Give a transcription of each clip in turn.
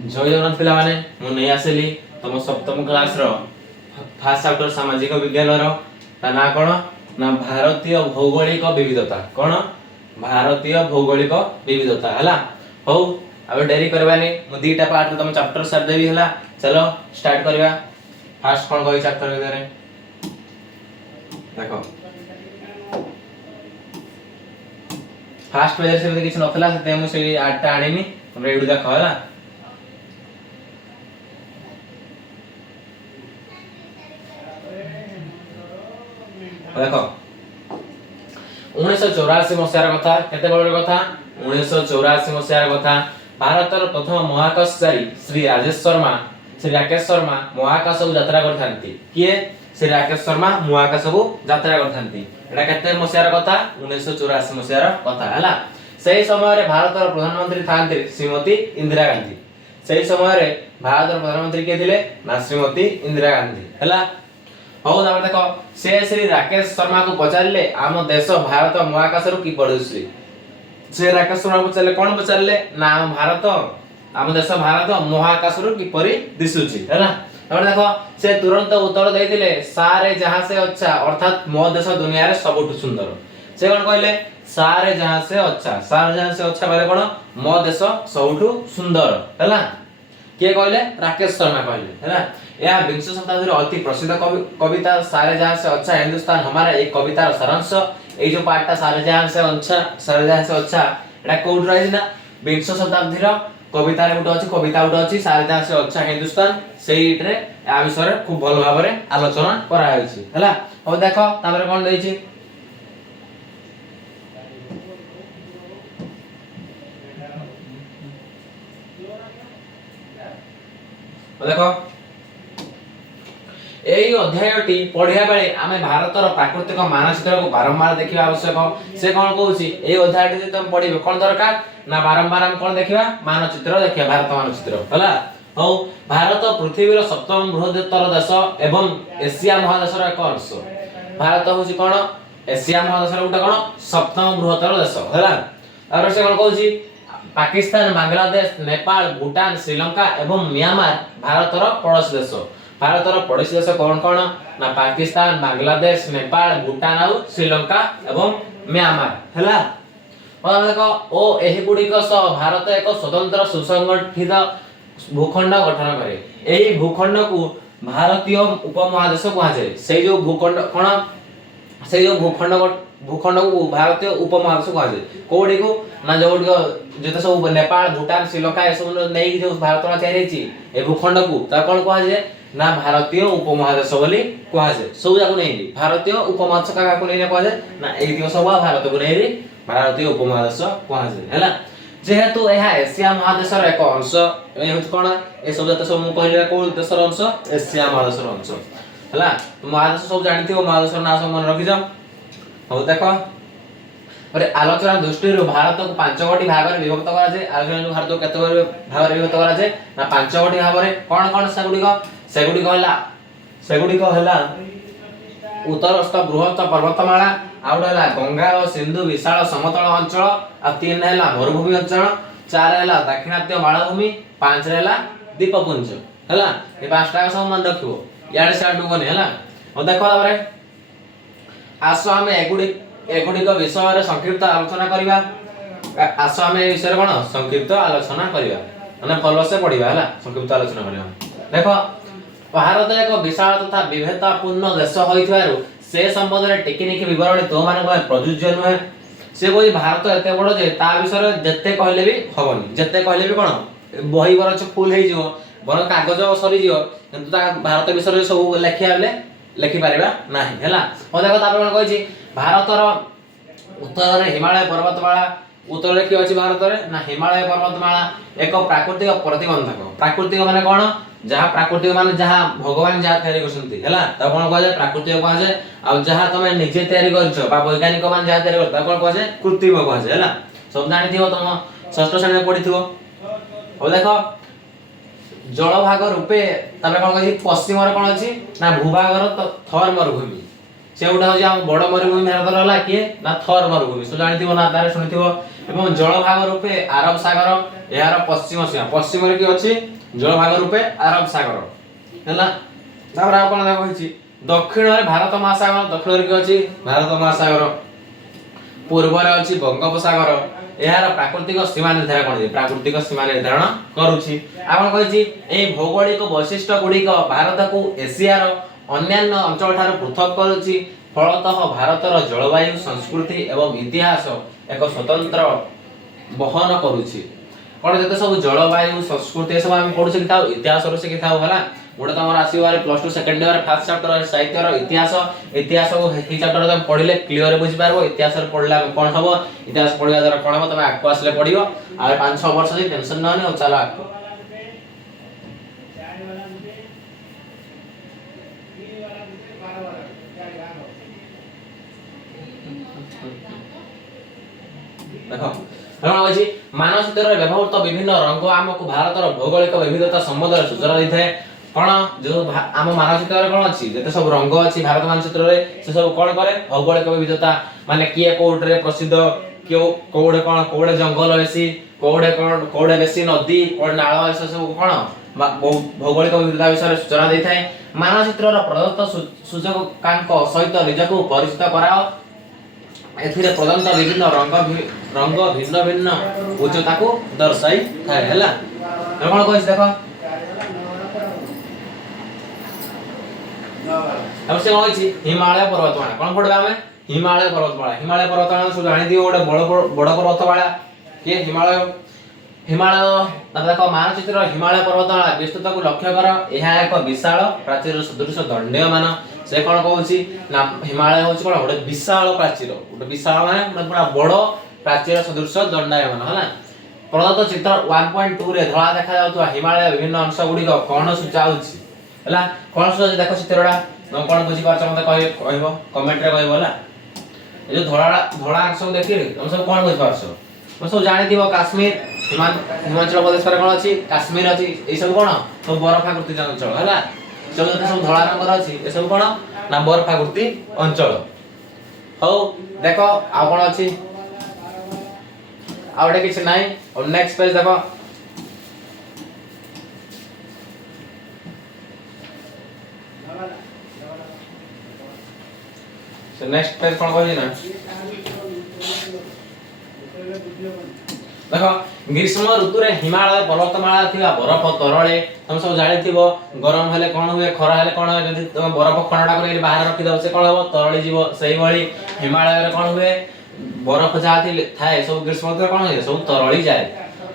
जय जगन्नाथ पिला माने मु नहीं आसिली तुम सप्तम क्लास रो फास्ट चैप्टर सामाजिक विज्ञान रो ता ना कोन ना भारतीय भौगोलिक विविधता कोन भारतीय भौगोलिक विविधता हला हो अब डेरी करबानी मु दीटा पार्ट तुम चैप्टर सार देबी हला चलो स्टार्ट करबा फास्ट कोन कहि चैप्टर विषय देखो फास्ट पेज से किछ नथला से मु से आठटा आनिनी तुम एडु देखो हला देखो 1984 मसियार कथा केते बड़ कथा 1984 मसियार कथा भारतर प्रथम महाकाशचारी श्री राकेश शर्मा महाकाश को यात्रा करथांती किए श्री राकेश शर्मा महाकाश को यात्रा करथांती एटा केते मसियार कथा 1984 मसियार कथा हला सेही समय रे भारतर प्रधानमंत्री थांती श्रीमती इंदिरा गांधी सेही समय रे भारतर प्रधानमंत्री के थिले ना श्रीमती इंदिरा गांधी हला हो तापर देखो से श्री राकेश शर्मा को पचारले आम देश भारत महाकाश रु की पडुसली से राकेश शर्मा पचारले कोन पचारले ना भारत आम देश भारत महाकाश रु की परि दिसुची हैला तापर देखो से तुरंत उत्तर देइतिले सारे जहां से अच्छा अर्थात मो देश दुनिया रे सबुठ सुंदर से कोन कहले सारे जहां से अच्छा माने कोन मो देश सबुठ सुंदर हैला के कहले राकेश शर्मा कहले हैला यह विंश शताब्दी अति प्रसिद्ध कविता सारे जहां से अच्छा हिंदुस्तान हमारा एक कवितार सारांश ए जो पार्टटा सारे जहां से अच्छा एटा कोड रही ना विंश शताब्दी रो कविता रे कविता गुट अछि सारे जहां से अच्छा हिंदुस्तान सेइटरे आ विषय रे खूब भल भाबरे आलोचना करा होइछि हला अब देखो तापर कोन देइछि देखो एई अध्यायटी पढ़िया बेले आमे भारतर प्राकृतिक मानचित्र को बारंबार देखिबा आवश्यक से कोन कहूची एई अध्यायटी जे तुम पढ़िबे कोन दरकार ना बारंबार हम कोन देखिबा मानचित्र देखिबा भारत मानचित्र हला हो भारत पृथ्वीर सप्तम बृहत्तर देश एवं एशिया महादेशर एक अंश भारत होची कोन एशिया महादेशर उटा कोन सप्तम बृहत्तर देश हला और से कोन कहूची पाकिस्तान बांग्लादेश नेपाल भूटान श्रीलंका एवं म्यांमार भारतर पड़ोसी देश भारतर पड़ोसी देश कौन कौन ना पाकिस्तान बांग्लादेश नेपाल भूटान और श्रीलंका एवं म्यांमार हैला और देखो ओ एही गुडी को सह भारत एक स्वतंत्र सुसंगठित भूखंड गठन करे एही भूखंड को भारतीय उपमहादेश कहा जाय से जो भूखंड कोन से जो भूखंड को भारतीय उपमहादेश कहा जाय कोडी को ना जोडी को जते सब नेपाल भूटान श्रीलंका ए सब नै जो भारत रा तयार हेची ए भूखंड को ता कोन कहा जाय ना भारतीय उपमहादेश बोली कहा जाय सब जाको नै भारतीय उपमहादेश का को नै कहा जाय ना एई दिवस सब भारत को नै भारतीय उपमहादेश कहा जाय हैला जेहेतु एहा एशिया महादेशर एक अंश ए होत कोन ए सब जते सब मु कहलिया को देशर अंश एशिया महादेशर अंश हैला तो महादेश सब जानिथियो महादेशर नाम सब मन रखि जाओ हो देखो अरे आलोचना दृष्टि भारत को पांच गोटी भाग में विभक्त करा जाय आलोचना भारत को केते भाग में विभक्त करा जाय ना पांच गोटी भाग में कोन सेगुडी को हला उत्तरस्थ बृहत पर्वतमाला आउडला गंगा और सिंधु विशाल समतल अंचल आ तीन हला मरुभूमि अंचल चार हला दक्षिणात्य मालभूमि पांच हला द्वीपपुंज हला ए पांचटा सब मन रखिबो याडे से आडू कोने हला और देखो तारे आसो हमें एगुडी को विषय रे संक्षिप्त आलोचना करिबा आसो हमें विषय कोन संक्षिप्त आलोचना करिबा माने फलो से पढिबा हला संक्षिप्त आलोचना करिबा देखो भारत एक विशाल तथा विविधतापूर्ण देश होइथारु से संबंध रे टेक्निक विवरण तो माने को प्रयोज्य नहे से कोई भारत एते बड़ जे ता विषय जत्ते कहले भी हबनी जत्ते कहले भी कोन बही बर फुल हे जिवो बर कागज सरी जिवो किंतु ता भारत विषय सब लेखिया बेले लेखि पारिबा नाही हैला ओ देखो तापर कोन कहछि भारतर उत्तर रे हिमालय पर्वतमाला उत्तर रे कि अछि भारत रे ना हिमालय पर्वतमाला एक प्राकृतिक प्रतिबंधक प्राकृतिक माने कोन जहा प्राकृतिक माने जहा भगवान जहा तयारी करसंती हैला त कोन कह जाय प्राकृतिक कह जाय आ जहा तमे निजे तयारी करछो बा वैज्ञानिक मान जहा तयारी करता कोन कह जाय कृत्रिम कह जाय हैला सब जानि थिबो तुम षष्ठ श्रेणी में पढिथिबो हो देखो जल भाग रूपे तमे कोन कहि पश्चिम रे कोन अछि ना भूभाग रो थर मरुभूमि से उठा हो हम बड़ मरुभूमि भारत रहला के ना थर मरुभूमि सो जानि थिबो ना तारे सुनि थिबो ଏବଂ जलभाग रूपे अरब सागर यार पश्चिम सीमा पश्चिम रे कि अछि जलभाग रूपे अरब सागर हैला तापर आ कोन देखो होछि दक्षिण रे भारत महासागर दक्षिण रे कि अछि भारत महासागर पूर्व रे अछि बंगोपसागर यार प्राकृतिक सीमा निर्धारण कोन प्राकृतिक सीमा निर्धारण करूछि आपण कहिछि ए भौगोलिक वैशिष्ट्य गुडी को भारत को एशिया रो अन्यान्य अंचल ठार पृथक करूछि फलतः भारतर जलवायु संस्कृति एवं इतिहास एक स्वतंत्र बहन करूछि कोन जते सब जलवायु संस्कृति सब हम पढु छिता इतिहास रो सिखिता होला गोटे तमर आसीबार plus 2 second year first chapter साहित्य रो इतिहास इतिहास को हे चैप्टर तुम पढिले क्लियर बुझि पारबो इतिहास रो पढला कोन हबो इतिहास पढिया द्वारा कोन हबो तमे आको आसले पढियो आ 5-6 वर्ष जे टेंशन न ने चला आको देखो हम अछि मानचित्र रे व्यवहृत विभिन्न रंग हमको भारतर भौगोलिक विविधता संबंध सूचना दैथे कोन जो आम मानचित्र रे कोन अछि जते सब रंग अछि भारत मानचित्र रे से सब कोन करे भौगोलिक विविधता माने किए कोड रे प्रसिद्ध क्यों कोड कोन कोडे जंगल बेसी कोडे कोन कोडे बेसी नदी कोड नाळ ऐसे सब कोन भौगोलिक विविधता विषय सूचना दैथाय मानचित्र रो प्रदत्त सूचकांक सहित निजको परिचित कराओ एथिरे प्रदत्त विभिन्न रंग भिन्न भिन्न उच्चता को दर्शाई थाए हैला कोन कहिस देखो अब से होछि हिमालय पर्वतमाला कोन पढबा हमें हिमालय पर्वतमाला सब जानि दियो ओडे बड़ पर्वतमाला के हिमालय तब देखो मानचित्र हिमालय पर्वतमाला विस्तृत को लक्ष्य कर एहा एक विशाल प्राचीर सदृश दंडयमान से कोन कहउछि ना हिमालय होछि कोन ओडे विशाल माने पूरा बड़ प्राचीर सदृश दंडयमान हला प्रदत्त चित्र 1.2 रे धळा देखा जाउतवा हिमालय विभिन्न अंश गुडी को कोन सुचाउछि हला कोन सुचाउछि देखो चित्रडा न कोन बुझि पाछ मते कहइबो कमेंट रे कहइबो हला ए जो धळा अंश देखिरे हम सब कोन बुझि पाछ हम सब जानि दिबो काश्मीर हिमाचल प्रदेश पर कोन अछि काश्मीर अछि ए सब कोन सब बरफाकृति अंचल हला सब धळा रंग अछि ए सब कोन ना बरफाकृति अंचल हो देखो आ कोन अछि आउडे किछ नाही और नेक्स्ट पेज देखो से नेक्स्ट पेज कोन कहै ना देखो ग्रीष्म ऋतु रे हिमालय पर्वतमाला थिबा बरफ तरळे हम सब जानि थिबो गरम हेले कोन हुए खरा हेले कोन जदि तुम बरफ खणडा करी बाहर रखि दउ से कोन हो तरळे जीवो सही भली हिमालय रे कोन हुए बरफ जाति थाए सब ग्रीष्म ऋतु कोन हुए सब तरळी जाय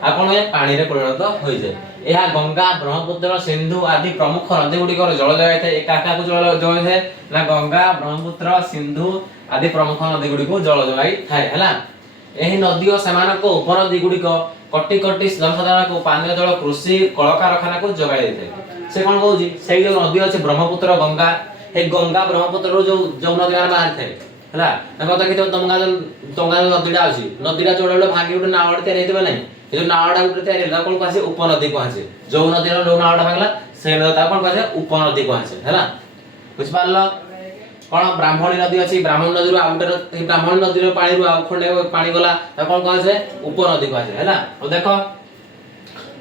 आ कोन हुए पानी रे परिणत होई जाय एहा गंगा ब्रह्मपुत्र सिंधु आदि प्रमुख नदी गुडी कर जल जगाय थाए एका को जल जगाय थाए ना गंगा ब्रह्मपुत्र सिंधु आदि प्रमुख नदी गुडी को जल जगाय थाए हला एही नदी और समानको उपनदी गुडी को कटि कटि जनसाधारण को पानी जल कृषि कल कारखाना को जगाय देते से कोन कहउजी सेही जो नदी अछि ब्रह्मपुत्र गंगा हे गंगा ब्रह्मपुत्र रो जो नदी गाना बाहर थाए हला देखो त कि तंगा नदीडा अछि नदीडा जोडले भांगी उठे नावड तयार हेतबे नै ए जो नावडा उठे तयार हेला कोन कहसे उपनदी कहसे जो नदी रो नावडा भागला से नदी ता कोन कहसे उपनदी कहसे हला बुझ पारलो कोन ब्राह्मणी नदी अछि ब्राह्मण नदी रो आउटर ब्राह्मण नदी रो पानी रो आ खंडे पानी गला ता कोन कहसे उपनदी कहसे हला ओ देखो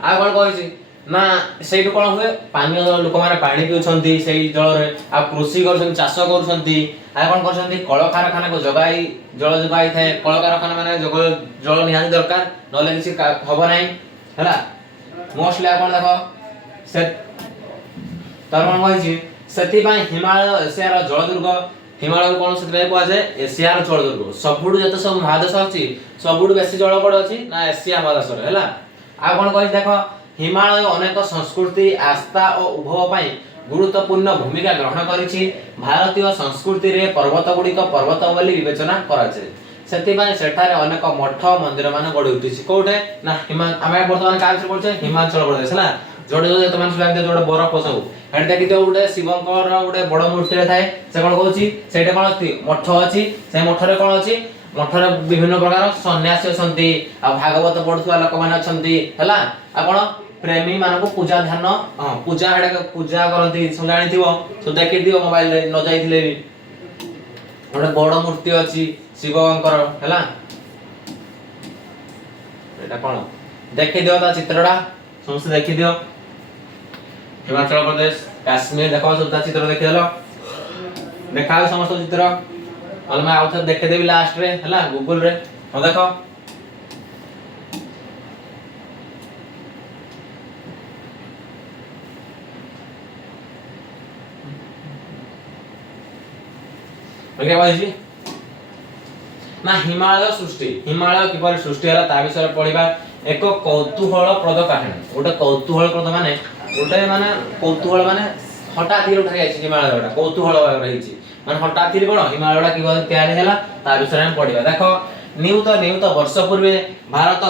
आ कोन कहछि ना सेही कोन हुए पानी लोक माने पानी पिउछंती सेही जल रे आ कृषि करछन चाष करछंती आ कोन करछंती कल कारखाना को जगाई जल जगाई थाए कल कारखाना माने जल निहान दरकार नले किछि हबो नाही हला मोस्टली आ कोन देखो से तार कोन कहछि सेति पय हिमालय एशिया रो जलदुर्ग हिमालय कोन से कहै जाय एशिया रो जलदुर्ग सबुडु जते सब महादेश अछि सबुडु बेसी जल कोड अछि ना एशिया महादेश रे हला आ कोन कहै देखो हिमालय अनेक संस्कृति आस्था और उभव पय गुरुत्वपूर्ण भूमिका ग्रहण करिछि भारतीय संस्कृति रे पर्वत गुडी को पर्वत बोली विवेचना कराछे सेति पय सेठारे अनेक मठ मंदिर मान गडी उठिछि कोठे ना आमे वर्तमान काल से पड़छे हिमाचल प्रदेश हला जोडे जोडे तमान सुलांते जोडे बरफ सब हेड देखि तो उडे शिवंकर उडे बड़ मूर्ति रे थाए से कोन कहउछि सेटा कोन अछि मठ अछि से मठ रे कोन अछि मठ रे विभिन्न प्रकार सन्यासी असंती आ भागवत पढुवा लोक मान अछंती हला आ कोन प्रेमी मान को पूजा ध्यान पूजा हेडे पूजा करंती सब जानि थिबो सब देखि दियो मोबाइल रे न जाइथिले उडे बड़ मूर्ति अछि शिवंकर हला एटा कोन देखि दियो ता चित्रटा समस्त देखि दियो हिमाचल प्रदेश काश्मीर देखो सब ता चित्र देखि देलो देखा समस्त चित्र और मैं आउथ देखे देबी लास्ट रे हला गूगल रे हो देखो ओके भाई ना हिमालय किपर सृष्टि हला ता विषय पढिबा एक कौतूहलप्रद कहानी गोटे कौतूहलप्रद माने कौतूहल माने हठात ही उठा जायछि हिमालयटा कौतूहल रहिछि माने हठात ही कोन हिमालयटा किपर तयार होला ता विषय हम पढिबा देखो नियुत वर्ष पूर्वे भारत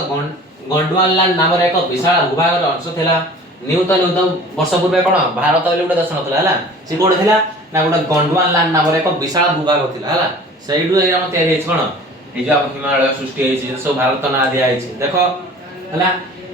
गोंडवानलैंड नाम एक विशाल भूभागर अंश थिला नियुत वर्ष पूर्वे कोन भारत बोली गोटे देश नथला हला से कोड थिला ना गोटे गोंडवानलैंड नाम एक विशाल भूभाग थिला हला सेइडु एरा म तयार हेछि कोन ए जो हिमालय सृष्टि हेछि सब भारत ना दिया हेछि देखो हला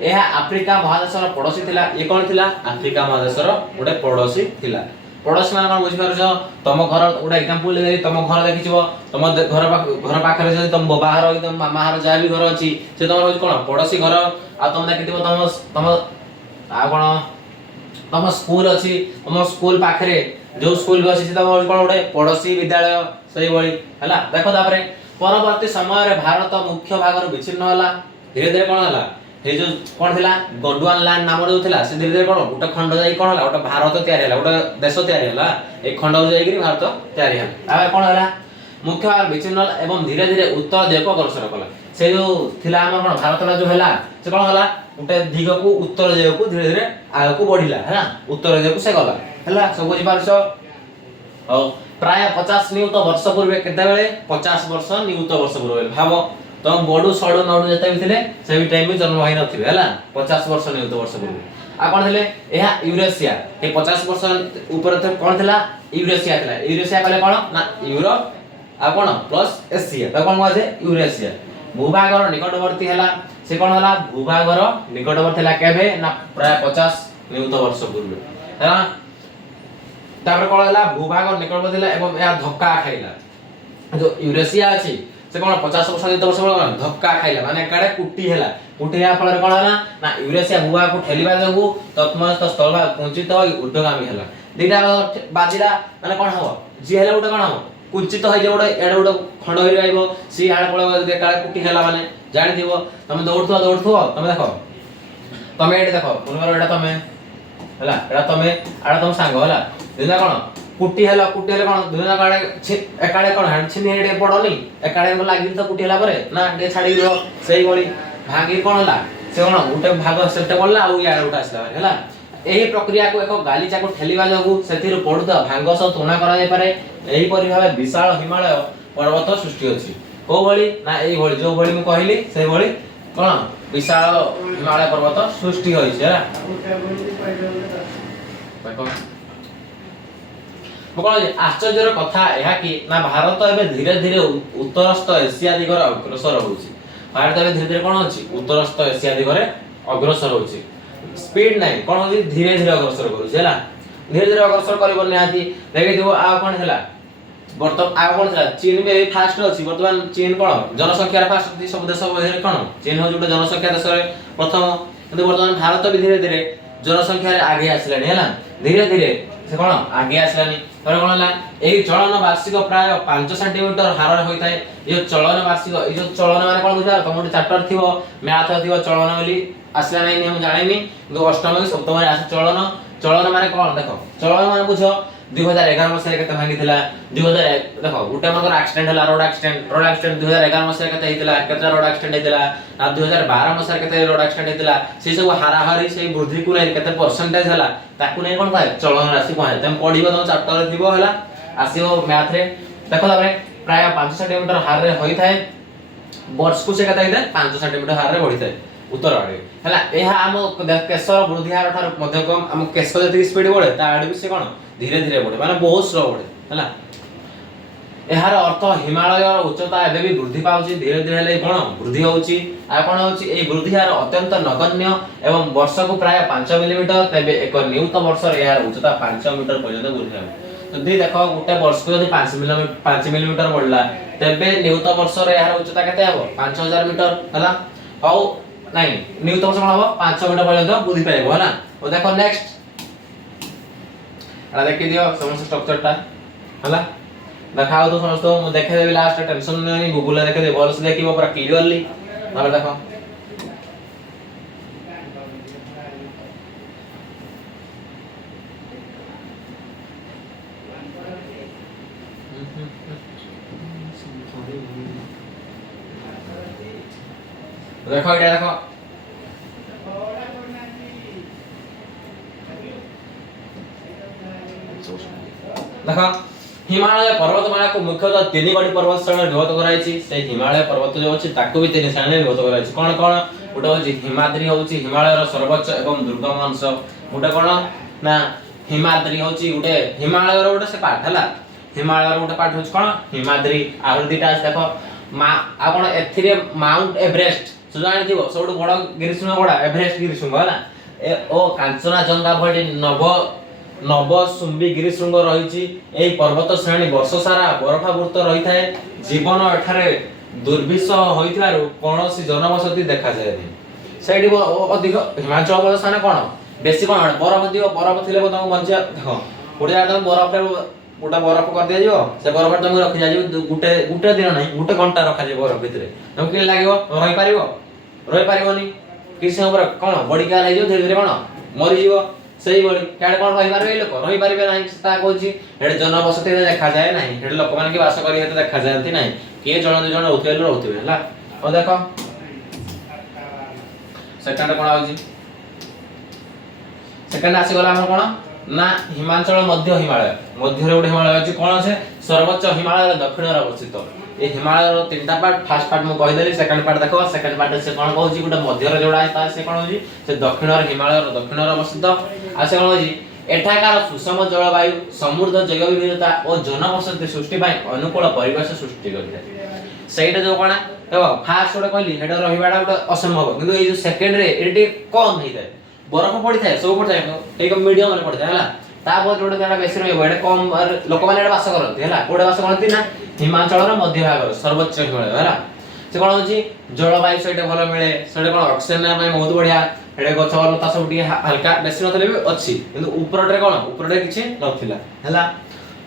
एहा अफ्रीका महादेशर पड़ोसी थिला ए कोन थिला अफ्रीका महादेशर गोटे पड़ोसी थिला पड़ोसी मान कोन बुझि पारछो तम घर गोटे एग्जांपल दे तम घर देखिछो तम घर पाखरे जदि तम बाबा घर तम मामा घर जा भी घर अछि से तम होछि कोन पड़ोसी घर आ तम देखिथिबो तम आ कोन तम स्कूल अछि तम स्कूल पाखरे जो स्कूल बसी से तम होछि कोन गोटे पड़ोसी विद्यालय सही बळी हला देखो तापरे परवर्ती समय रे भारत मुख्य भागर विच्छिन्न होला धीरे धीरे कोन होला हे जो कोन थिला गोंडवानलैंड नाम जो थिला से धीरे धीरे कोन गोटे खंड जाई कोन होला गोटे भारत तयार होला गोटे देश तयार होला एक खंड जाई कि भारत तयार होला आ कोन होला मुख्य भाग विच्छिन्न होला एवं धीरे धीरे उत्तर दिग को अग्रसर कला से जो थिला हमर कोन भारत ला जो होला से कोन होला गोटे दिग को उत्तर दिग को धीरे धीरे आगे को बढ़िला है उत्तर दिग को से गला हला सब बुझि पारछो औ प्राय 50 नियुत वर्ष पूर्वे केते बेले 50 वर्ष नियुत वर्ष पूर्वे भाबो तो बडू सडू नडू जते भी थिले से भी टाइम में जन्म होई नथिबे हला 50 वर्ष नियुत वर्ष पूर्वे आ कोन थिले एहा यूरेशिया ए 50 वर्ष ऊपर त कोन थिला यूरेशिया कहले कोन ना यूरोप आ कोन प्लस एशिया त कोन कहै यूरेशिया भूभागर निकटवर्ती हला से कोन हला भूभागर निकटवर्ती हला केबे ना प्राय 50 नियुत वर्ष पूर्वे हला तापर कोन हला भूभागर निकटवर्ती हला एवं या धक्का खाइला जो यूरेशिया अछि से कोन 50 वर्ष नियुत वर्ष पूर्वे धक्का खाइला माने काडे कुटिया फल कोन हला ना यूरेशिया भूभाग को ठेलिबा जगु तत्मस्त स्थलभा कुंचित होई ऊर्ध्वगामी हला दिटा बाजिला माने कोन हो जी हला उटा कोन हो कुंचित होई जे गोटे एडे गोटे खंड होई रहइबो सी हाड पळो दे काळे कुटी हला माने जानि दिबो तमे दौड़थुवा तमे देखो तमे एडे देखो पुनर एडा तमे हला एडा तमे आडा तम सांग हला दिना कोन कुटी हला कोन दिना काळे एकाळे कोन हन छिनि एडे पडोनी एकाळे म लागि त कुटी हला परे ना डे छाडी दियो सेही बळी भागी कोन हला से कोन गोटे भाग सेटे पडला आ या उठा आसला हला एही प्रक्रिया को एक गालीचा को ठेलिबा जगु सेथिर पडुता भांग सह तुलना करा जाय पारे एही परि भाबे विशाल हिमालय पर्वत सृष्टि अछि को बळी ना एही बळी जो बळी मु कहिली से बळी कोन विशाल हिमालय पर्वत सृष्टि होई छै देखो बकल आश्चर्यर कथा एहा कि ना भारत एबे धीरे धीरे उत्तरस्थ एशिया दिगरे अग्रसर होउछि भारत एबे धीरे धीरे कोन अछि उत्तरस्थ एशिया दिगरे अग्रसर होउछि स्पीड नाही कोन होछि धीरे धीरे अग्रसर करूछि हला धीरे धीरे अग्रसर करबो निहाती देखि दिबो आ कोन हला वर्तमान आ कोन हला चीन बे फास्ट अछि वर्तमान चीन कोन जनसंख्या फास्ट सब देश मध्ये कोन चीन हो जुटे जनसंख्या देश रे प्रथम किंतु वर्तमान भारत भी धीरे धीरे जनसंख्या रे आगे आसलानी हला धीरे धीरे से कोन आगे आसलानी पर कोन हला एही चलन वार्षिक प्राय 5 सेंटीमीटर हार होई थाए ये चलन वार्षिक ए जो चलन माने कोन बुझा तमोटे चैप्टर थिवो मैथ थिवो चलन बोली आसला नै हम जानिनी दो अष्टम कि सप्तम रे आस चलन माने कोन देखो चलन माने बुझो 2011 मसिया केते भांगी थिला 2001 देखो गुटे मगर एक्सीडेंट हला रोड एक्सीडेंट 2011 मसिया केते हितिला केते रोड एक्सीडेंट हितिला आ 2012 मसिया केते रोड एक्सीडेंट हितिला से सब हाराहारी से वृद्धि को नै केते परसेंटेज हला ताकू नै कोन पाए चलन राशि कोन तम पढिबो त चैप्टर दिबो हला आसीबो मैथ रे देखो तारे प्राय 5 सेंटीमीटर हार रे होई थाए वर्ष को से केते हिते 5 सेंटीमीटर हार रे बढ़ी थाए उत्तर आड़े हला एहा हम केशर वृद्धि हार ठार मध्य कम हम केशर जति स्पीड बढ़े ता आड़े भी से कोन धीरे धीरे बढ़े माने बहुत स्लो बढ़े हला एहार अर्थ हिमालय उच्चता एबे भी वृद्धि पाउची धीरे धीरे ले कोन वृद्धि होउची आ कोन होउची ए वृद्धि हार अत्यंत नगण्य एवं वर्ष को प्राय 5 मिलीमीटर तबे एक नियुत वर्ष रे एहार उच्चता 5 मीटर पर्यंत वृद्धि हो जदि देखो गुटे वर्ष को जदि 5 मिलीमीटर बढ़ला तबे नियुत वर्ष रे एहार उच्चता केते हबो 5000 मीटर हला औ नहीं न्यूनतम समय हम 500 मीटर पर्यंत बुद्धि पाइबो हला। ओ देखो नेक्स्ट एला देखि दियो समस्त स्ट्रक्चर टा हला देखाओ तो समस्त मु देखे देबी लास्ट टेंशन नहीं गूगल रे देखे दे भल से देखिबो पूरा क्लियरली मार देखो देखो इटा देखो देखो हिमालय पर्वतमाला को मुख्यतः तीन बड़ी पर्वत श्रेणी विभक्त कराइछि। से हिमालय पर्वत जो अछि ताको भी तीन श्रेणी विभक्त कराइछि। कोन कोन गोटे होछि हिमाद्री होछि हिमालय रो सर्वोच्च एवं दुर्गम अंश। गोटे कोन ना हिमाद्री होछि गोटे हिमालय रो गोटे से पार्ट हला। हिमालय रो गोटे पार्ट होछि कोन हिमाद्री आहुर दिटा देखो मा आपण एथिरे माउंट एवरेस्ट सुजानि दिबो सबटु बड़ गिरिशृंग बड़ा एवरेस्ट गिरिशृंग हला। ए ओ कांचनाजंगा भडी नव सुम्बी गिरिशृंग रही। एई पर्वत श्रेणी वर्ष सारा बरफावृत रही थाए। जीवन एठारे दुर्विषह होइथारु कोनोसी जनबसति देखा जाय नै। सेडी अधिक हिमाचल प्रदेश ने कोन बेसी कोन बरफ दियो बरफ थिले तुम बंचिया देखो गोटे जागा तुम बरफ रे गोटा बरफ कर दिया जिवो से बरफ तुम रखि जा जिवो गुटे दिन नै गुटे घंटा रखा जे बरफ भितरे तुम के लागिवो रहि पारिबोनी किसे ऊपर कोन बॉडी का लागियो धीरे धीरे कोन मरि जिवो सही बड़ी काडे कोन रहि पारबे लोक रहि पारबे नाही ता कहूची हेड जनबसति देखा जाय नाही हेड लोक मान के वास करी हेते देखा जायती नाही के जण दु जण उतरेल रहउतबे हला। ओ देखो सेकंड कोन आउची सेकंड आसी गला हम कोन ना हिमाचल मध्य हिमालय रे उडे हिमालय अछि कोन আছে सर्वोच्च हिमालय दक्षिण रे अवस्थित। ए हिमालय रो तीनटा पार्ट फर्स्ट पार्ट मु कहि देली सेकंड पार्ट देखो सेकंड पार्ट से कोन कहूची गुटे मध्य रे जोडा है से कोन होजी से दक्षिण रे हिमालय रो दक्षिण रे अवस्थित। आ से कोन होजी एठाकार सुषम जलवायु समृद्ध जैव विविधता और जनबसति सृष्टि पय अनुकूल परिवेश सृष्टि करथि। सेटा जो कोन देखो फर्स्ट जोडा कहली हेडा रहिबाडा गुटे असंभव किंतु ए जो सेकंड रे एटी कम हेइ थाए बरफ पड़ी थाए सब पड़ी थाए एक मीडियम रे पड़ी थाए हला। तापर जोडे जणा बेसी रहइबो एटा कम लोक माने एटा वास करथि हला कोडे वास करथि ना हिमाचल रो मध्य भाग सर्वोच्च हिमालय हला। से कोन होची जलवायु सेटा भलो मिले सेटा कोन ऑक्सीजन पय बहुत बढ़िया एडे गछ लता सब टी हल्का बेसी नथले भी अछि किंतु ऊपर रे कोन ऊपर रे किछि नथिला हला।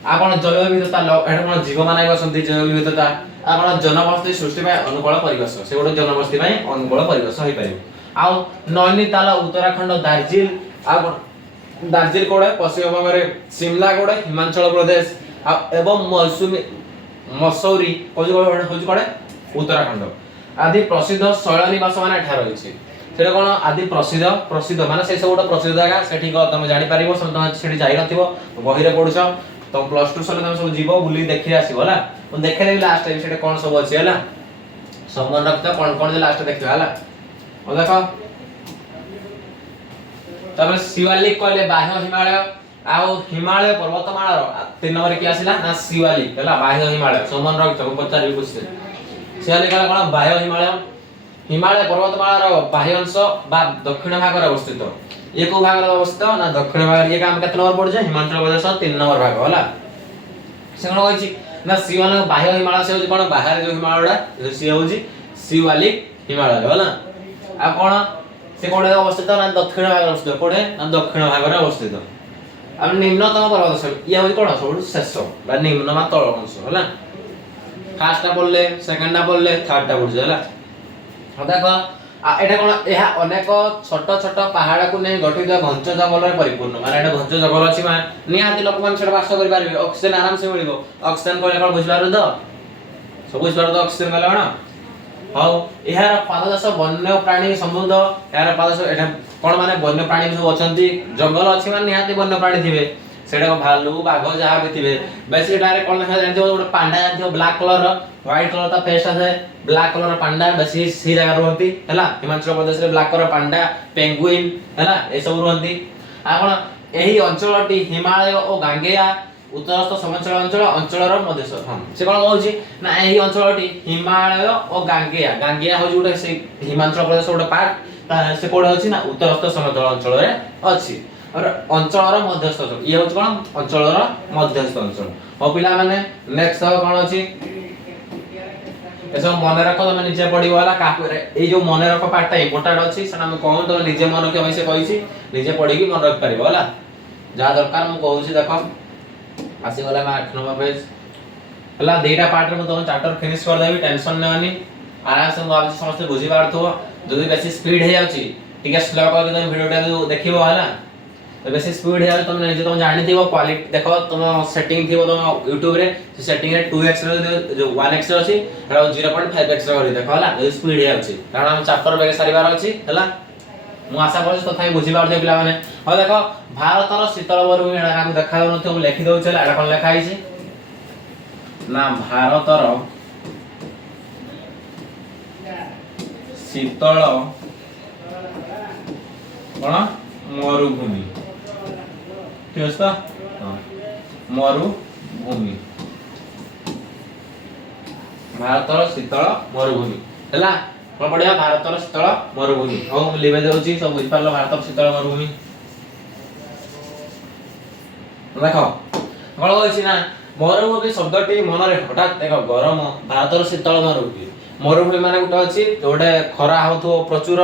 आ कोन जैव विविधता एडे कोन जीव माने बसंती जैव विविधता आ कोन जनबसति सृष्टि पय अनुकूल परिवेश से गोटे जनबसति पय अनुकूल परिवेश होई पारिबो। आ नैनीताल उत्तराखंड दार्जिलिंग कोडे पश्चिम बंग रे शिमला कोडे हिमाचल प्रदेश एवं मसूरी कोडे उत्तराखंड आदि प्रसिद्ध शैलनिवास माने एठा रही छै। सेटा कोन आदि प्रसिद्ध माने से सब गोटे प्रसिद्ध जगह सेठी को तुम जानि पारिबो सब तुम सेठी जाई नथिबो बही रे पढुछ तुम प्लस 2 साल तुम सब जीवो बुली देखि आसीबो हला। तुम देखे देबी लास्ट टाइम सेटा कोन सब अछि हला सम्मान रखता कोन जे लास्ट देखिबा हला। ओ देखो तबे शिवालिक कहले बाह्य हिमालय आउ हिमालय पर्वतमाला रो 3 नंबर की आसिला ना शिवालिक हला बाह्य हिमालय सम्मान रखता को पचारि पुछते शिवालिक कहले कोन बाह्य हिमालय हिमालय पर्वतमाला रो बाह्य अंश बा दक्षिण भाग रे अवस्थित। एको भाग रे अवस्थित ना दक्षिण भाग रे काम केत नंबर पड़ जाय हिमाचल प्रदेश 3 नंबर भाग हला। से कोन होइची ना शिवालिक बाह्य हिमालय से होची कोन बाहर जो हिमालयडा से होची शिवालिक हिमालय हला। आ कोन से कोडे अवस्थित ना दक्षिण भाग अवस्थित कोडे ना दक्षिण भाग रे अवस्थित। अब निम्नतम पर्वत श्रेणी या होई कोन सब शेष बा निम्नमा तळ अंश हला। फर्स्ट टा बोलले सेकंड टा बोलले थर्ड टा बोलजे हला। देखो एटा कोन एहा अनेक छोट छोट पहाड़ को नै गठित घंच जंगल रे परिपूर्ण माने एटा घंच जंगल अछि माने निहाती लोक मान छड वास करि पारिबे ऑक्सीजन आराम से मिलिबो ऑक्सीजन कोले कोन बुझबार द सब बुझबार द ऑक्सीजन कोले कोन हाउ एहार पाददास वन्य प्राणी समृद्ध एहार पाददास एटा कोन माने वन्य प्राणी सब अछंती जंगल अछि माने निहाती वन्य प्राणी थिबे सेटा भालू बाघ जहा भी थिबे बेसी डायरेक्ट कोन देखा जानथिबो गोटे पांडा जानथिबो ब्लैक कलर व्हाइट कलर ता फेस आहे ब्लैक कलर पांडा बेसी सी जगह रहंती हला। हिमाचल प्रदेश रे ब्लैक कलर पांडा पेंगुइन हला ए सब रहंती। आ कोन एही अंचलटी हिमालय ओ गांगेय उत्तरस्थ समतल अंचल रो मध्य से कोन कहउची ना एही अंचलटी हिमालय ओ गांगेय हो जोटे से हिमाचल प्रदेश गोटे पार्ट से कोड अछि ना उत्तरस्थ समतल अंचल रे अछि और अंचल मध्यस्थ अंचल ये होच कोन अंचल मध्यस्थ अंचल। ओ पिला माने नेक्स्ट कोन अछि ए सब मन रख तुम निजे पढ़िबो वाला का ए जो मन रख पार्टटा इंपोर्टेंट अछि सेना हम कहूं तुम निजे मन के वैसे कहिछि निजे पढ़ी की मन रख पारिबो वाला जा दरकार हम कहूछि देखो आसी वाला में 8 नंबर पेज हला देटा पार्ट रे तुम चैप्टर फिनिश कर देबी टेंशन नेवनी आराम से आप समस्त बुझी पारथो जदी बेसी स्पीड हे जाउची टिके स्लो कर तुम वीडियो टा देखिबो हला तो बेसी स्पीड हे तुम निजे तुम जानि दिबो क्वालिटी देखो तुम सेटिंग थिबो तुम YouTube रे सेटिंग रे 2x रे जो 1x रे अछि एटा 0.5x रे करि देखो हला जो स्पीड हे जाउची कारण हम चैप्टर बेगे सारिबार अछि हला मु आशा करै तथापि बुझी पारथो पिला माने हो देखो भारतर शीतल मरुभूमि एटा का देखा नथि हम लिखि दउ छला एटा कोन लेखा आइछि ना भारतर शीतल कोन मरुभूमि ठीक है हां मरुभूमि भारतर शीतल मरुभूमि हला कोन पढिया भारतर शीतल मरुभूमि हो हम लिबे दउची सब बुझ पारलो भारतर शीतल मरुभूमि देखो कोन होइछि ना मरुभूमि शब्दटी मनरे हठात देखो गरम भारतर शीतल मरुभूमि मरुभूमि माने गुटे अछि जोडे खरा होथो प्रचुर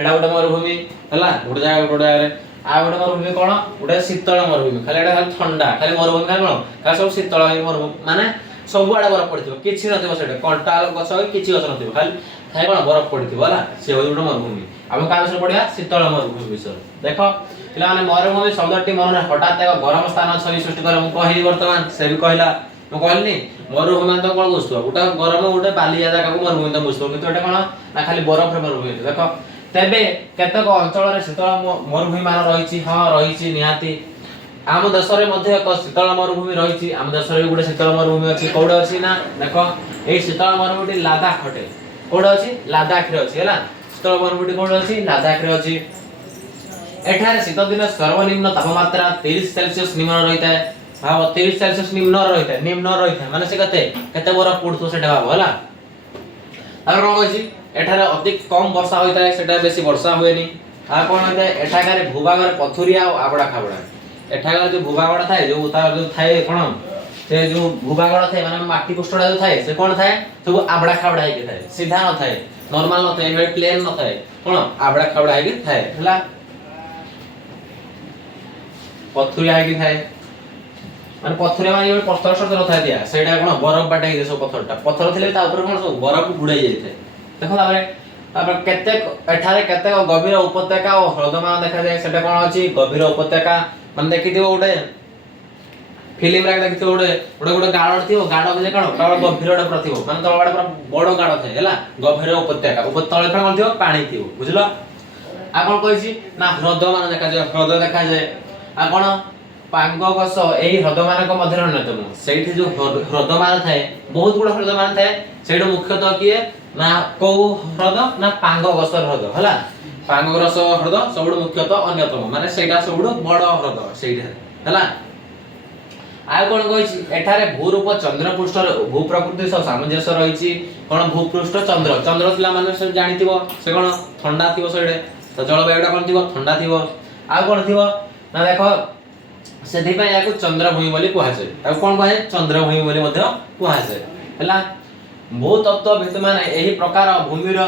एडा गुटे मरुभूमि हला गुटे जागा गुटे रे आ गुटे मरुभूमि कोन गुटे शीतल मरुभूमि खाली एडा ठंडा खाली मरुभूमि खाली कोन का सब शीतल मरुभूमि माने सब आडे बरफ पड़थिबो किछि नथिबो सेटे कंटा गछ किछि गछ नथिबो खाली खाली कोन बरफ पड़थिबो हला से होय गुटे मरुभूमि हम का विषय पढिया शीतल मरुभूमि विषय देखो पिला माने मरुभूमि शब्दटी मनरे हठात एक गरम स्थान छवि सृष्टि करे हम कहि वर्तमान से भी कहला म कहलनी मरुभूमि तो कोन बुझतो गुटा गरम गुटे बालिया जागा को मरुभूमि तो बुझतो किंतु एटा कोन ना खाली बरफ रे मरुभूमि देखो तेबे केतक अंचल रे शीतल मरुभूमि मान रहिछि हां रहिछि निहाती आम देश रे मध्ये एक शीतल मरुभूमि रहिछि आम देश रे गुटे शीतल मरुभूमि अछि कोडे अछि ना देखो ए शीतल मरुभूमि लद्दाख हटे कोडे अछि लद्दाख रे अछि हला शीतल मरुभूमि कोडे अछि लद्दाख रे अछि एठारे शीत दिन सर्वनिम्न तापमात्रा 30 सेल्सियस निम्न रहिता है भाव 30 सेल्सियस निम्न रहिता माने से कते बरफ पड़थो सेटा भाव हला आ कोन होइछि एठारे अति कम वर्षा होइता है सेटा बेसी वर्षा होएनी आ कोन होइता है एठागारे भूभाग रे पथुरिया और आबडा खाबडा एठागारे जो भूभागडा थाए जो उतार जो थाए कोन से जो भूभागडा थाए माने माटी पुष्टडा जो थाए से कोन थाए सब आबडा खाबडा हेके थाए सीधा न थाए नॉर्मल न थाए प्लेन न थाए कोन आबडा खाबडा हेके थाए हला पथुरिया हेकी थाए माने पथुरिया माने पत्थर सर न थाए दिया सेटा कोन बरफ बाटे हे सब पत्थरटा पत्थर थिले ता ऊपर कोन सब बरफ गुडाई जाय थाए देखो तापर केते एठारे केते गभीर उपत्यका और ह्रदमान देखा जाय सेटा कोन अछि गभीर उपत्यका माने देखिथिबो उडे फिल्म रे देखिथिबो उडे गाड़ थिबो गाड़ जे कोन तळ गभीरडा प्रतिबो माने तळ बाडा पूरा बडो गाड़ थाए हला गभीर उपत्यका उपतळे पर कोन थिबो पानी थिबो बुझलो आ कोन कहिछि ना ह्रदमान देखा जाय ह्रद देखा जाय आ कोन पांगगस एही ह्रदमान को मध्य अन्यतम सेठी जो ह्रदमान थाए बहुत गुड ह्रदमान थाए सेठो मुख्यतः किए ना को ह्रद ना पांगगस ह्रद हला पांगगस ह्रद सबुड मुख्यतः अन्यतम माने सेटा सबुड बड़ ह्रद सेठी हला आ कोन कहिछि एठारे भूरूप चंद्रपृष्ठ भू प्रकृति सब सामंजस्य रहिछि कोन भूपृष्ठ चंद्र थिला माने सब जानिथिबो से कोन ठंडा थिबो सेडे तो जलवायुटा कोन थिबो ठंडा थिबो आ कोन थिबो ना देखो सेथि पय याकु चंद्रभूमि बोली कुहासे आ कोन कहे चंद्रभूमि बोली मध्ये कुहासे हला भूतत्वविद माने एही प्रकार भूमिर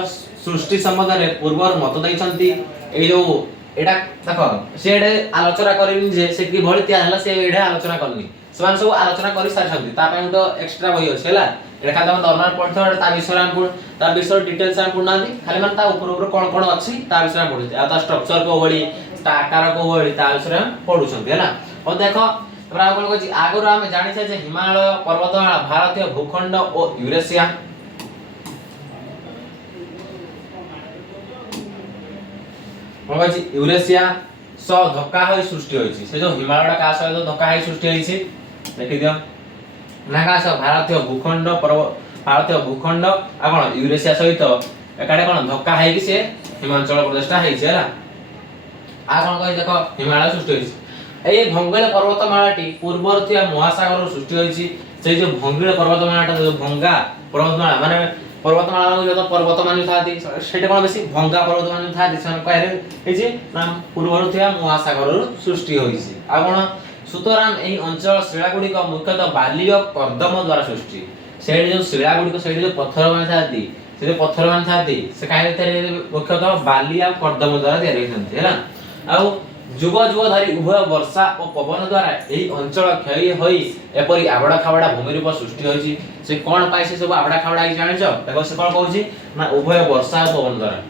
सृष्टि संबंध रे पूर्वर मत दैछंती ए जो एटा देखो सेडे आलोचना करिन जे से कि भଳି त्या हला से एडे आलोचना करनी समान सब आलोचना करि सारछंती ता पय तो एक्स्ट्रा बही अछि हला एटा का हम नॉर्मल पढथो ता विषय हम ता विषय डिटेल्स हम पुनादी खाली मन ता ऊपर ऊपर कोन कोन अछि ता विषय हम पढुछि आ ता स्ट्रक्चर को भଳି ता आकार को भଳି ता विषय हम पढुछंती हला और देखो तबरा कोन कहछि आगरो हम जानि छै जे हिमालय पर्वतमाला भारतीय भूखंड और यूरेशिया कोन कहछि यूरेशिया स धक्का होई सृष्टि होइछि से जो हिमालयटा का सहित धक्का होई सृष्टि होइछि देखि दियो नागा स भारतीय भूखंड भारतीय भूखंड आ कोन यूरेशिया सहित एकाडे कोन धक्का हेकि से हिमाचल प्रदेशटा हेइछि हला आ कोन कहछि देखो हिमालय सृष्टि होइछि ए भंगेल पर्वतमालाटी पूर्वर थिया महासागर सृष्टि होइछि से जो भंगेल पर्वतमालाटा जो भंगा पर्वतमाला माने पर्वतमाला जो पर्वतमानी थाती सेटा कोन बेसी भंगा पर्वतमानी थाती सन कहले ए जे नाम पूर्वर थिया महासागर सृष्टि होइछि आ कोन सुतराम एही अंचल शिलागुडी को मुख्यतः बाली और कर्दम द्वारा सृष्टि से जो शिला गुडी से जो पत्थर मान थाती से जो पत्थर मान थाती से काहे मुख्यतः बाली आ कर्दम द्वारा तैयार होइछन्ते हैला आ जुग जुग धरी उभय वर्षा और पवन द्वारा यही अंचल क्षय होई एपरी आबड़ा खाबड़ा भूमि रूप सृष्टि होइछि से कोन पाइ से सब आबड़ा खाबड़ा जानि छ देखो से कोन कहउछि ना उभय वर्षा और पवन द्वारा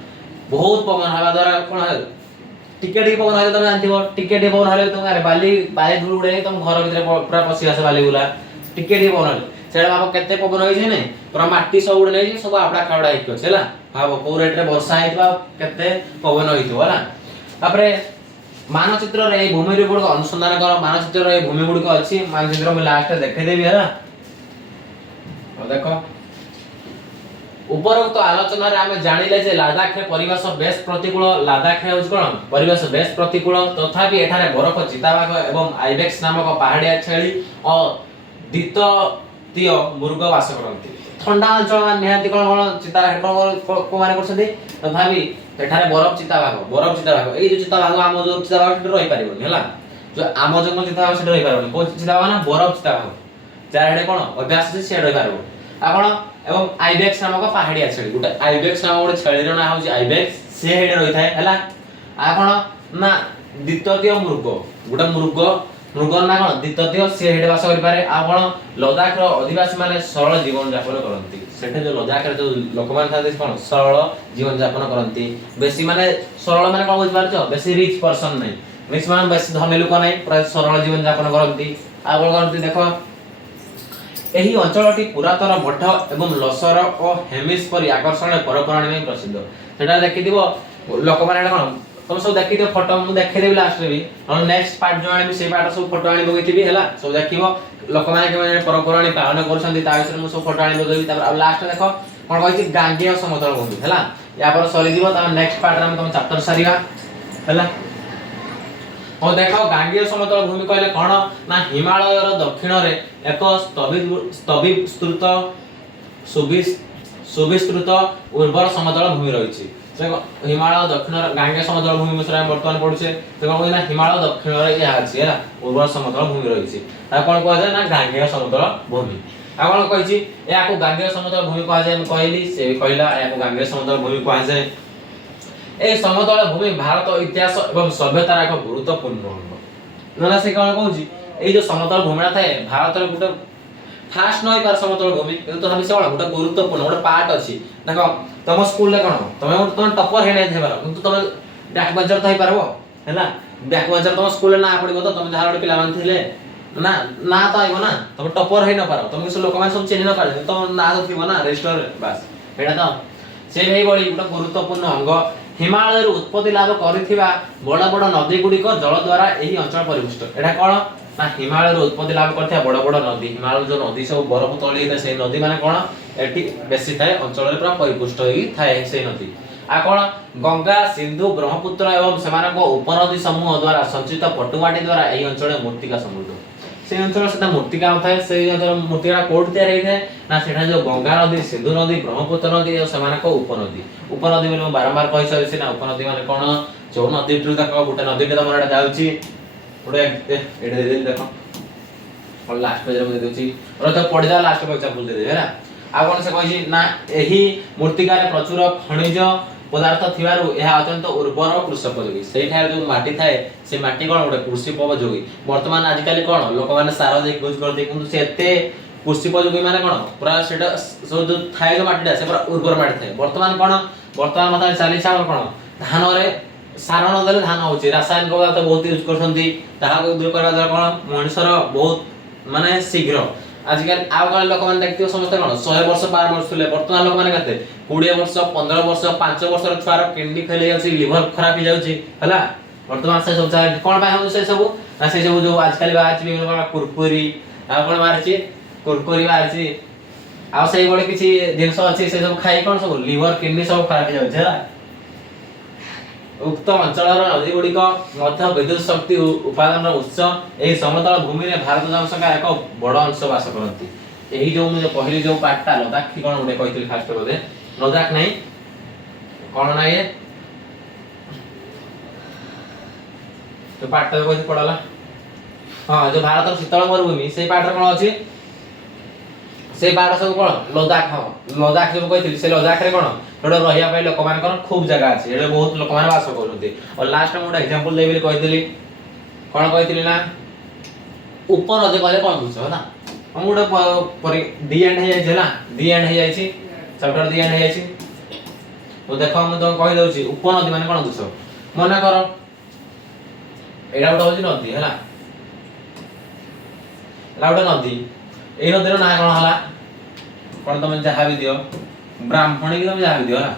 बहुत पवन हवा द्वारा कोन टिके टिके पवन हले तुम जानथिबो टिके टिके पवन हले तुम अरे बाली बाले धूल उड़े तुम घर भीतर पूरा पसी आसे बाली गुला टिके टिके पवन हले सेडा बाप केते पवन होई छै ने पूरा माटी सब उड़ नै सब आबड़ा खाबड़ा हिक छला हां को रेट रे वर्षा आइतबा केते पवन होइतो होला तापरे मानचित्र रे भूमि रूप को अनुसंधान कर मानचित्र रे भूमि गुडी को अछि मानचित्र में लास्ट देखे देबी हैला और देखो उपरोक्त आलोचना रे हमें जानिले जे लद्दाख रे परिवेश बेस प्रतिकूल लद्दाख रे होछ कोन परिवेश बेस प्रतिकूल तथापि एठारे बरफ चिताबाघ एवं आइबेक्स नामक पहाड़िया छेली और द्वितीय मृग वास करନ୍ତି ठंडा अंचल मान निहाती कोन चिता को माने करछथि तथापि एठारे बरफ चिताबाघ एई जो चिताबाघ आम जो चिताबाघ रहि पारिबोनी हैला जो आम जंगल चिताबाघ से रहि पारिबोनी को चिताबाघ ना बरफ चिताबाघ चारडे कोन अभ्यास से रहि पारिबो आपण एवं आइबेक्स नामक पहाड़िया छेली गुटे आइबेक्स नाम गुटे छेलीर ना होची आइबेक्स से हेडे रहि थाए हैला आपण ना द्वितीय मृग गुटे मृग ना कोन द्वितीय से हेडे वास करि पारे आपण लद्दाख रो अधिवासी माने सरल जीवन यापन करंती सेठे जो लद्दाख रे जो लोक मान थाते कोन सरल जीवन यापन करंती बेसी माने सरल माने कोन बुझ पारछो बेसी रिच पर्सन नै रिच मान बेसी धनी लोक नै प्राय सरल जीवन यापन करंती आ कोन करंती देखो एही अंचलटी पुरातन मठ एवं लसर और हेमिस पर आकर्षण परपराणी में प्रसिद्ध सेटा देखि दिबो लोक माने कोन तुम सब देखि दियो फोटो मु देखि देबी लास्ट रे भी और नेक्स्ट पार्ट जो आनी से पार्ट सब फोटो आनी बगैतिबी हैला सब देखिबो लोक माने के माने परपराणी पालन करछन्ती ता विषय मु सब फोटो आनी बगैबी तापर लास्ट देखो कोन कहै गांगेय समतल भूमि हैला या पर सरी दिबो ता नेक्स्ट पार्ट रे हम चैप्टर सारीबा हैला और देखो गांगेय समतल भूमि कहले कोन ना हिमालय रो दक्षिण रे एक स्तविस्तृत सुविस्तृत उर्वर समतल भूमि रहिछि देखो हिमालय दक्षिण गांगेय समतल भूमि विषय हम वर्तमान पढुछे देखो कोन ना हिमालय दक्षिण रे या अछि हैला उर्वर समतल भूमि रहिछि ता कोन कहै छै ना गांगेय समतल भूमि आ कोन कहै छी या को गांगेय समतल भूमि कहै छै हम कहली से कहला या को गांगेय समतल भूमि कहै छै ए समतल भूमि भारत इतिहास एवं सभ्यतार एक गुरुत्वपूर्ण अंग नला से कोन कहूची ए जो समतल भूमिरा थाए भारत रे गुटे फास्ट नय पार समतल भूमि किंतु तो हम से गुटे गुरुत्वपूर्ण गुटे पार्ट अछि देखो तम स्कूल ले कोन तमे टॉपर हे नै थेबार किंतु तमे बैक बेंचर तो हे पारबो हैला बैक बेंचर तम स्कूल ले ना पडिबो तो तमे जहार पिला मान थिले ना ना तो आइबो ना तमे टॉपर हे न पारो तमे से लोक मान सब चिन्ह न पारे तो ना तो थिबो ना रजिस्टर बस एटा तो से भई बडी गुटे गुरुत्वपूर्ण अंग हिमालय उत्पत्ति लाभ करिथिबा बड़ बड़ नदी गुडी को जल द्वारा एही अंचल परिपुष्ट एटा कोन ना हिमालय उत्पत्ति लाभ करथिया बड़ बड़ नदी हिमालय जो नदी सब बरफ तळी हे से नदी माने कोन एटी बेसी थाए अंचल रे पूरा परिपुष्ट होई थाए से नदी आ कोन गंगा सिंधु ब्रह्मपुत्र एवं सेमान को उपनदी समूह द्वारा संचित पटुमाटी द्वारा एही अंचल मूर्तिका समृद्ध से अंचल सेटा मूर्तिका थाए से अंचल मूर्तिका कोड तैयार हे थाए ना सेटा जो गंगा नदी सिंधु नदी ब्रह्मपुत्र नदी और सेमान को उपनदी में बारंबार कहि सरिसे ना उपनदी माने कोन जो नदी टू तक गुटे नदी ते तमरा जाउची गुटे एडे दे देखो और लास्ट पेज रे दे देउची और तो पढि जा लास्ट पे एग्जांपल दे दे हैला आ कोन से कहि ना एही मूर्तिका रे प्रचुर खनिज पदार्थ थिवारु यह अत्यंत उर्वर कृषकोपयोगी सेही ठार जो माटी थाए से माटी कोन गुटे कृषिकोपयोगी वर्तमान आज काली कोन लोक माने सारो दे यूज कर दे किंतु से एते कृषिकोपयोगी माने कोन पूरा सेटा जो थाए जो माटीटा से पूरा उर्वर माटी थाए वर्तमान मता चाली छावर कोन धान रे सारो न देले धान होची रासायनिक पदार्थ बहुत यूज करछंती ताहा को दूर करबा द्वारा कोन मनुष्यर बहुत माने शीघ्र आजकल आउ काल लोक माने देखथियो समस्त कोन 100 वर्ष 12 वर्ष ले वर्तमान लोक माने कते 20 वर्ष 15 वर्ष 5 वर्ष र छुआर किडनी फेल जाउची लिवर खराब हो जाउची हला वर्तमान से सब चाहे कोन पाए हम से सब ना से सब जो आजकल बाच भी कुरकुरी आ कोन मारची कुरकुरी मारची आ सही बडे किछि जिंस अछि से सब खाई कोन सब लिवर किडनी सब खराब हो जाउची हला उक्त अंचल नदी गुड़िक मध्य विद्युत शक्ति उत्पादन उत्स एही समतल भूमि रे भारत जनसंख्या एक बड़ अंश वास करती एही जो मुझे कहली जो पार्टटा लद्दाख की कोन उडे कहतिल फास्ट बोले लद्दाख नहीं कोन ना ये तो पार्टटा कोइ पड़ला हां जो भारत शीतल मरुभूमि से पार्ट कोन अछि से बाड़ सब कोन लद्दाख लद्दाख जो कहथिली से लद्दाख रे कोन थोड़ा रहिया पय लोक मान कोन खूब जगह अछि एडे बहुत लोक मान वास करउते और लास्ट में मोटा एग्जांपल देबे कहथिली कोन कहथिली ना ऊपर नदी कहले कोन बुझो ना हम गोटे पर दी एंड हे जाय ना दी एंड हे जाय छी चैप्टर दी एंड हे जाय छी तो देखो हम तो कहि दउ छी ऊपर नदी माने कोन बुझो मने करो एडा गोटे होची नदी हैला एडा गोटे नदी ए नदी रो ना कोन हला कोन तुम जहा भी दियो ब्राह्मणी की तुम जहा भी दियो ना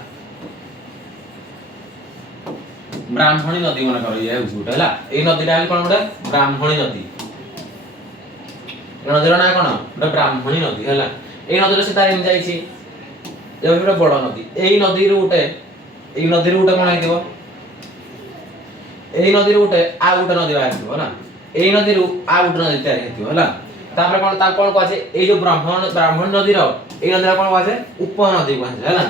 ब्राह्मणी नदी मने करो ये होची गोटे हैला ए नदी रा कोन गोटे ब्राह्मणी नदी नदीर ना कोन गोटे ब्राह्मणी नदी हैला ए नदी रो से तार जाई छी ए गोटे बड़ नदी एई नदी रो गोटे एई नदी रो गोटे कोन हेतिबो एई नदी रो गोटे आ गोटे नदी बाहिथिबो ना एई नदी रो आ गोटे नदी तयार हेतिबो हैला तापर कोन ता कोन कहै ए जो ब्राह्मण नदी रो एई नदी रा कोन कहै उपनदी कहै हैला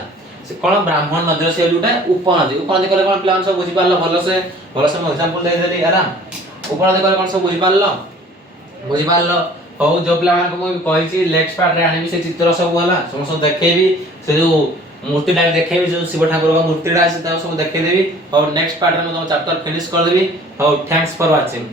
से कोन ब्राह्मण नदी रो से गोटे उपनदी कहले कोन प्लान सब बुझि पारलो भलो से मैं एग्जांपल दे देली हैला उपनदी कहले कोन सब बुझि पारलो हो जो प्लान को मैं कहि छी नेक्स्ट पार्ट रे आनिबी से चित्र सब होला समस्त देखेबी से जो मूर्ति डाल देखेबी जो शिव ठाकुर का मूर्ति डा से सब देखे देबी और नेक्स्ट पार्ट में मैं चैप्टर फिनिश कर देबी हो थैंक्स फॉर वाचिंग।